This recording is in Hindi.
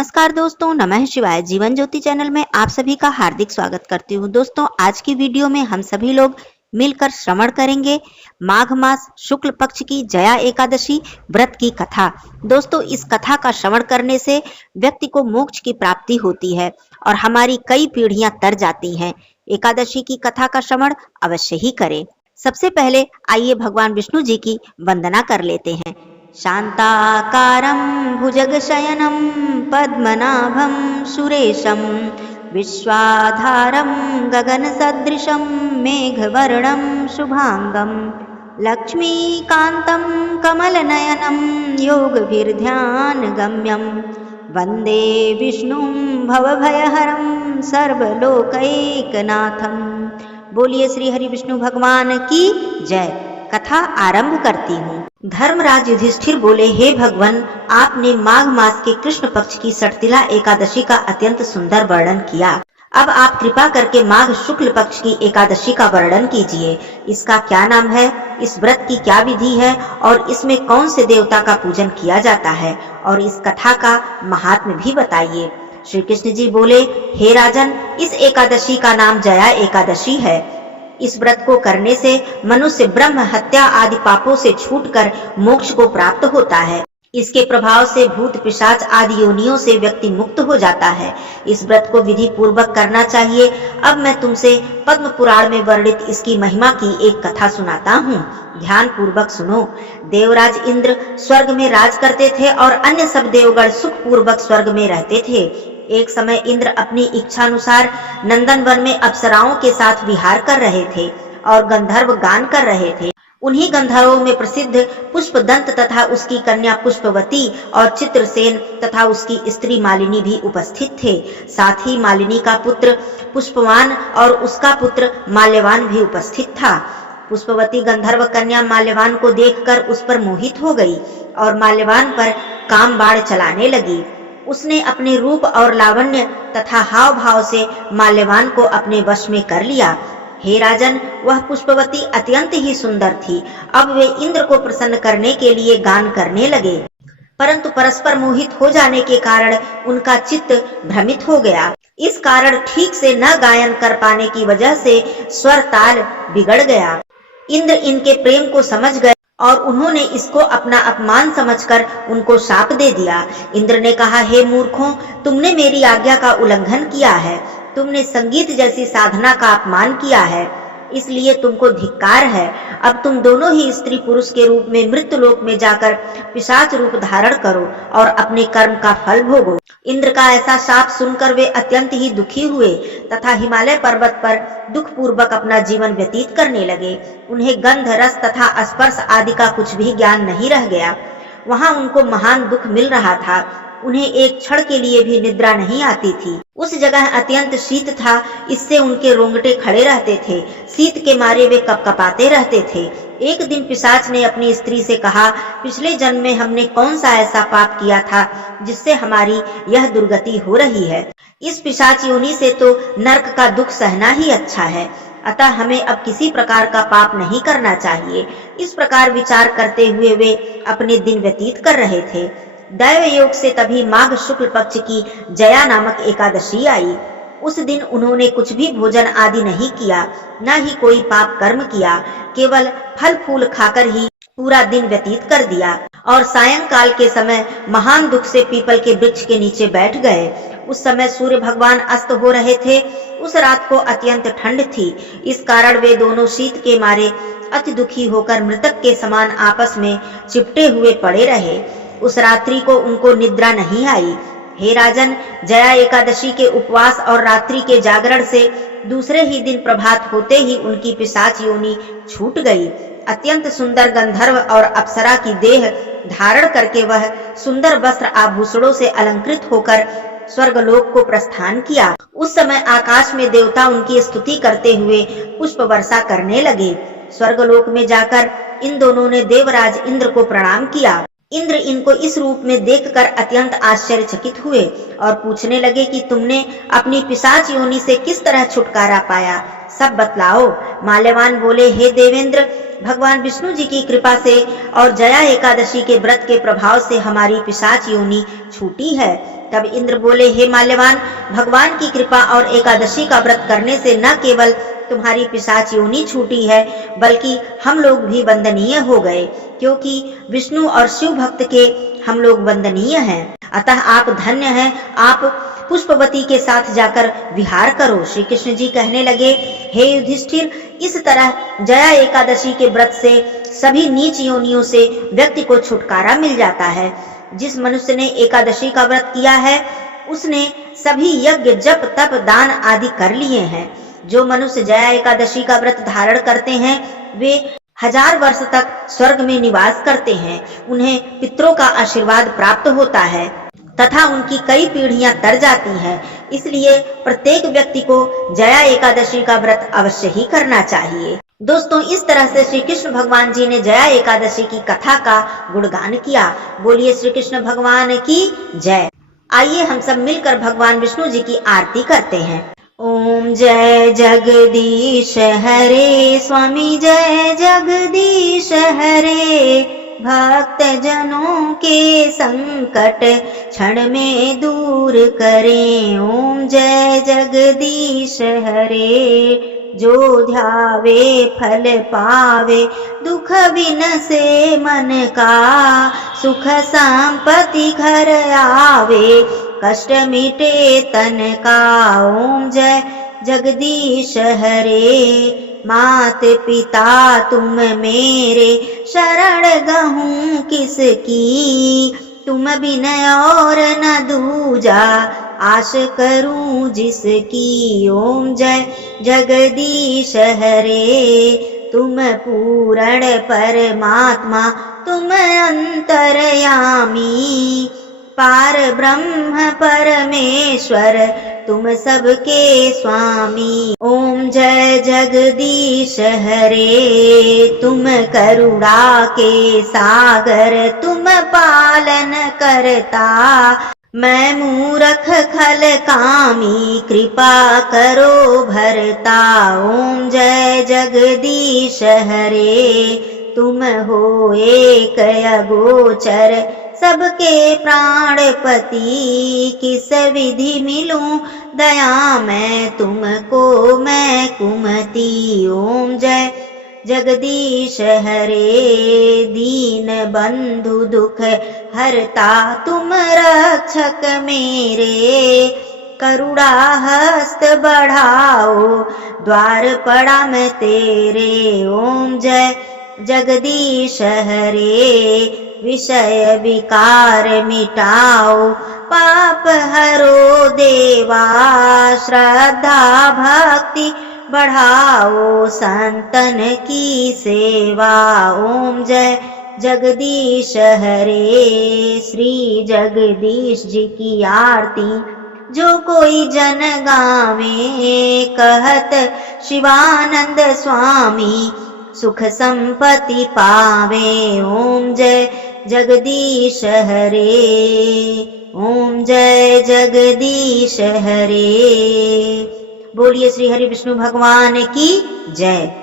नमस्कार दोस्तों, नमः शिवाय। जीवन ज्योति चैनल में आप सभी का हार्दिक स्वागत करती हूँ। दोस्तों, आज की वीडियो में हम सभी लोग मिलकर श्रवण करेंगे माघ मास शुक्ल पक्ष की जया एकादशी व्रत की कथा। दोस्तों, इस कथा का श्रवण करने से व्यक्ति को मोक्ष की प्राप्ति होती है और हमारी कई पीढ़ियां तर जाती हैं। एकादशी की कथा का श्रवण अवश्य ही करें। सबसे पहले आइए भगवान विष्णु जी की वंदना कर लेते हैं। शांताकारं भुजगशयनं पद्मनाभं सुरेशं विश्वाधारं गगनसदृशं मेघवर्णं शुभांगं लक्ष्मीकान्तं कमलनयनं योगभिर्ध्यानगम्यं वन्दे विष्णुं भवभयहरं सर्वलोकैकनाथं। बोलिए श्री हरि विष्णु भगवान की जय। कथा आरंभ करती हूँ। धर्मराज युधिष्ठिर बोले, हे भगवान, आपने माघ मास के कृष्ण पक्ष की सठतिला एकादशी का अत्यंत सुंदर वर्णन किया। अब आप कृपा करके माघ शुक्ल पक्ष की एकादशी का वर्णन कीजिए। इसका क्या नाम है, इस व्रत की क्या विधि है और इसमें कौन से देवता का पूजन किया जाता है, और इस कथा का महात्म्य भी बताइए। श्री कृष्ण जी बोले, हे राजन, इस एकादशी का नाम जया एकादशी है। इस व्रत को करने से मनुष्य ब्रह्म हत्या आदि पापों से छूटकर मोक्ष को प्राप्त होता है। इसके प्रभाव से भूत पिशाच आदि योनियों से व्यक्ति मुक्त हो जाता है। इस व्रत को विधि पूर्वक करना चाहिए। अब मैं तुमसे पद्म पुराण में वर्णित इसकी महिमा की एक कथा सुनाता हूँ। ध्यान पूर्वक सुनो। देवराज इंद्र स्वर्ग में राज करते थे और अन्य सब देवगण सुख पूर्वक स्वर्ग में रहते थे। एक समय इंद्र अपनी इच्छानुसार नंदनवन में अप्सराओं के साथ विहार कर रहे थे और गंधर्व गान कर रहे थे। उन्हीं गंधर्वों में प्रसिद्ध पुष्पदंत तथा उसकी कन्या पुष्पवती और चित्रसेन तथा उसकी स्त्री मालिनी भी उपस्थित थे। साथ ही मालिनी का पुत्र पुष्पवान और उसका पुत्र माल्यवान भी उपस्थित था। पुष्पवती गंधर्व कन्या माल्यवान को देखकर उस पर मोहित हो गई और माल्यवान पर काम बाण चलाने लगी। उसने अपने रूप और लावण्य तथा हाव भाव से माल्यवान को अपने वश में कर लिया। हे राजन, वह पुष्पवती अत्यंत ही सुंदर थी। अब वे इंद्र को प्रसन्न करने के लिए गान करने लगे, परंतु परस्पर मोहित हो जाने के कारण उनका चित्त भ्रमित हो गया। इस कारण ठीक से न गायन कर पाने की वजह से स्वर ताल बिगड़ गया। इंद्र इनके प्रेम को समझ गए और उन्होंने इसको अपना अपमान समझकर उनको शाप दे दिया। इंद्र ने कहा, हे मूर्खों, तुमने मेरी आज्ञा का उल्लंघन किया है। तुमने संगीत जैसी साधना का अपमान किया है, इसलिए तुमको धिक्कार है। अब तुम दोनों ही स्त्री पुरुष के रूप में मृत्युलोक में जाकर पिशाच रूप धारण करो और अपने कर्म का फल भोगो। इंद्र का ऐसा शाप सुनकर वे अत्यंत ही दुखी हुए तथा हिमालय पर्वत पर दुख पूर्वक अपना जीवन व्यतीत करने लगे। उन्हें गंध, रस तथा स्पर्श आदि का कुछ भी ज्ञान नहीं रह गया। वहां उनको महान दुख मिल रहा था। उन्हें एक क्षण के लिए भी निद्रा नहीं आती थी। उस जगह अत्यंत शीत था, इससे उनके रोंगटे खड़े रहते थे। शीत के मारे वे कपकपाते रहते थे। एक दिन पिशाच ने अपनी स्त्री से कहा, पिछले जन्म में हमने कौन सा ऐसा पाप किया था जिससे हमारी यह दुर्गति हो रही है। इस पिशाच योनि से तो नरक का दुख सहना ही अच्छा है, अतः हमें अब किसी प्रकार का पाप नहीं करना चाहिए। इस प्रकार विचार करते हुए वे अपने दिन व्यतीत कर रहे थे। दैव योग से तभी माघ शुक्ल पक्ष की जया नामक एकादशी आई। उस दिन उन्होंने कुछ भी भोजन आदि नहीं किया, न ही कोई पाप कर्म किया। केवल फल फूल खाकर ही पूरा दिन व्यतीत कर दिया और सायंकाल के समय महान दुख से पीपल के वृक्ष के नीचे बैठ गए। उस समय सूर्य भगवान अस्त हो रहे थे। उस रात को अत्यंत ठंड थी। इस कारण वे दोनों शीत के मारे अति दुखी होकर मृतक के समान आपस में चिपटे हुए पड़े रहे। उस रात्रि को उनको निद्रा नहीं आई। हे राजन, जया एकादशी के उपवास और रात्रि के जागरण से दूसरे ही दिन प्रभात होते ही उनकी पिशाच योनि छूट गई। अत्यंत सुंदर गंधर्व और अप्सरा की देह धारण करके वह सुंदर वस्त्र आभूषणों से अलंकृत होकर स्वर्गलोक को प्रस्थान किया। उस समय आकाश में देवता उनकी स्तुति करते हुए पुष्प वर्षा करने लगे। स्वर्गलोक में जाकर इन दोनों ने देवराज इंद्र को प्रणाम किया। इंद्र इनको इस रूप में देखकर अत्यंत आश्चर्यचकित हुए और पूछने लगे कि तुमने अपनी पिशाच योनि से किस तरह छुटकारा पाया, सब बतलाओ। माल्यवान बोले, हे देवेंद्र, भगवान विष्णु जी की कृपा से और जया एकादशी के व्रत के प्रभाव से हमारी पिशाच योनि छूटी है। तब इंद्र बोले, हे माल्यवान, भगवान की कृपा और एकादशी का व्रत करने से न केवल तुम्हारी पिशाच योनि छूटी है, बल्कि हम लोग भी वंदनीय हो गए, क्योंकि विष्णु और शिव भक्त के हम लोग वंदनीय हैं। अतः आप धन्य हैं, आप पुष्पवती के साथ जाकर विहार करो। श्री कृष्ण जी कहने लगे, हे युधिष्ठिर, इस तरह जया एकादशी के व्रत से सभी नीच योनियों से व्यक्ति को छुटकारा मिल जाता है। जिस मनुष्य ने एकादशी का व्रत किया है, उसने सभी यज्ञ, जप, तप, दान आदि कर लिए हैं। जो मनुष्य जया एकादशी का व्रत धारण करते हैं, वे 1000 वर्ष तक स्वर्ग में निवास करते हैं। उन्हें पितरों का आशीर्वाद प्राप्त होता है तथा उनकी कई पीढ़ियां तर जाती हैं। इसलिए प्रत्येक व्यक्ति को जया एकादशी का व्रत अवश्य ही करना चाहिए। दोस्तों, इस तरह से श्री कृष्ण भगवान जी ने जया एकादशी की कथा का गुणगान किया। बोलिए श्री कृष्ण भगवान की जय। आइए हम सब मिलकर भगवान विष्णु जी की आरती करते हैं। ओम जय जगदीश हरे, स्वामी जय जगदीश हरे, भक्त जनों के संकट क्षण में दूर करें। ओम जय जगदीश हरे, जो ध्यावे फल पावे, दुख बिनसे मन का, सुख संपत्ति घर आवे, कष्ट मिटे तन का। ओम जय जगदीश हरे, मात पिता तुम मेरे, शरण गहूँ किसकी, तुम बिन और न दूजा, आश करूं जिसकी। ओम जय जगदीश हरे, तुम पूर्ण परमात्मा, तुम अंतर्यामी, पार ब्रह्म परमेश्वर, तुम सबके स्वामी। ओम जय जगदीश हरे, तुम करुणा के सागर, तुम पालन करता, मैं मूरख खल कामी, कृपा करो भरता। ओम जय जगदीश हरे, तुम हो एक अगोचर, सबके प्राणपति, किस विधि मिलूं दया मैं तुमको, मैं कुमति। ओम जय जगदीश हरे, दीन बंधु दुख हरता, तुम रक्षक मेरे, करुणा हस्त बढ़ाओ, द्वार पड़ा मैं तेरे। ओम जय जगदीश हरे, विषय विकार मिटाओ, पाप हरो देवा, श्रद्धा भक्ति बढ़ाओ, संतन की सेवा। ओम जय जगदीश हरे, श्री जगदीश जी की आरती जो कोई जन गावे, कहत शिवानंद स्वामी, सुख संपत्ति पावे। ओम जय जगदीश हरे, ओम जय जगदीश हरे। बोलिए श्री हरि विष्णु भगवान की जय।